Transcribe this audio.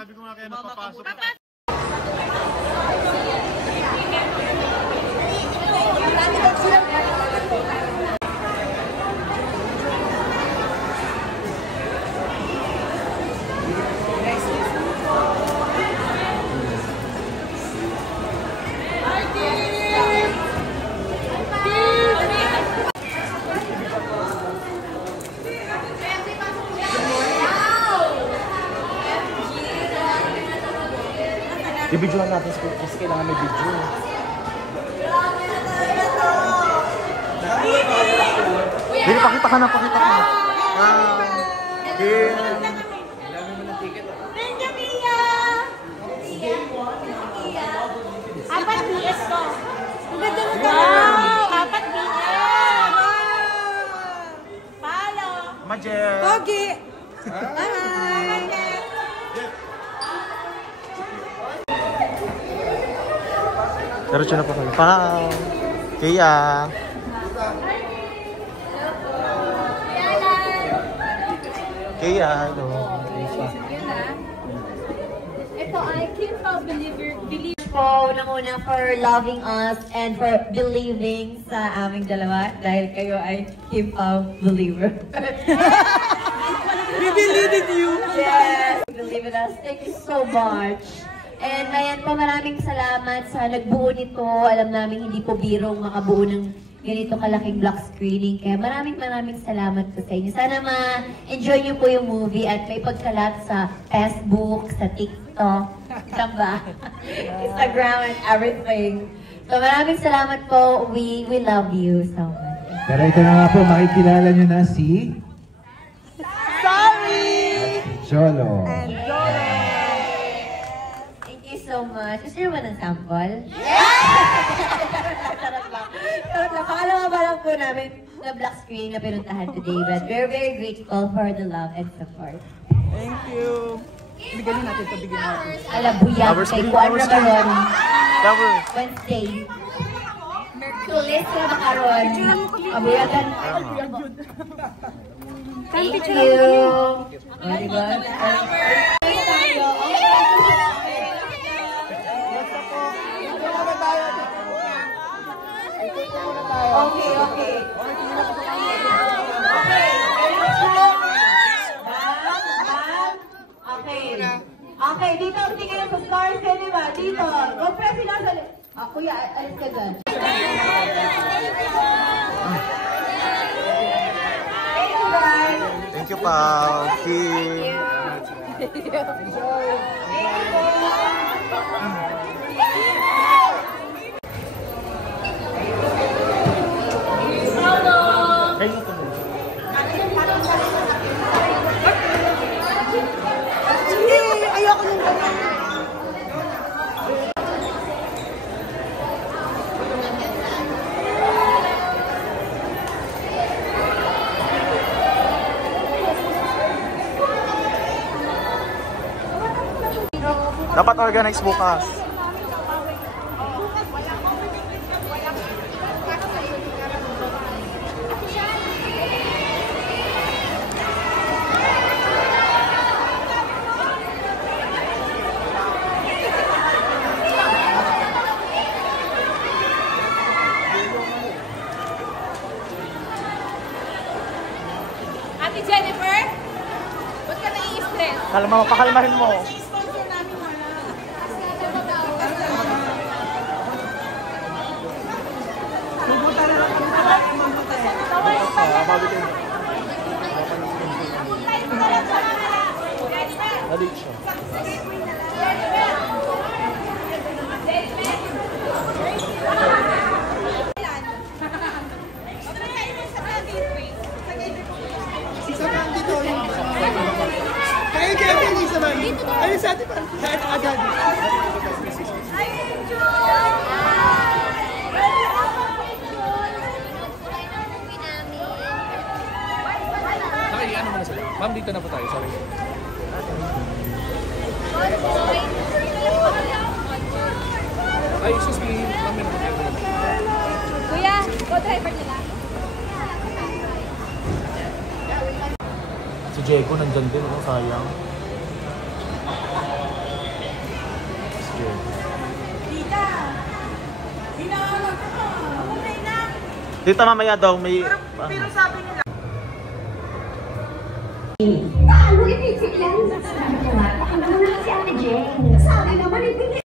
Sabi ko nga kaya napapasok. I-videoan natin kasi kailangan may video. Hindi, pakita ka na. Apat BS ko. Wow! Apat BS! Palo! Majel! Pogi! Pero siya na po kayo. Pao! Kaya! Kaya! Ito. Ito ay Kim Pao Believer po unang-una for loving us and for believing sa aming dalawa dahil kayo ay Kim Pao Believer. We believe in you! Yes! Believe in us. Thank you so much. And ayan po, maraming salamat sa nagbuo nito. Alam namin hindi po birong makabuo ng ganito kalaking block screening. Kaya maraming salamat po sa inyo. Sana ma-enjoy nyo po yung movie at may pagkalat sa Facebook, sa TikTok, ba? Instagram and everything. So maraming salamat po. We love you so much. Pero ito na nga po, makikilala nyo na si... Sorry! Jolo. So much. Gusto nyo ba ng sample? Yeah! Sarap lang. Pangalawa ba lang po namin na black screen na pinuntahan today. But we're very grateful for the love and support. Thank you. Bigyan natin ito, bigyan natin. Alabuyag kay Juan Ramaron. Flowers. Wednesday. Merkulis na makaroon. Abuyagan. Thank you. O, diba? Okay. Okay, dito tingin sa Star Cinema. Dito. Go press sila sa... Kuya, alis ka dyan. Thank you, guys. Thank you, Pao. Enjoy. Ayoko nung ganyan. Dapat organize bukas. Ate Jennifer, ba't ka nai-stress? Kalma mo, pakalmahin mo. Ayun sa atin pa. Kahit agad. Ano muna sila? Ma'am, dito na po tayo. Sorry. Ay, excuse me. Ma'am, meron po tayo. Kuya, co-driver nila. Si Diego nandyan din, sayang. Tita, mamaya daw may... Pero sabi nila, Paano ibig yan? Sabi ko nga, pakinggan mo lang si Ate Jane. Sabi naman, ibig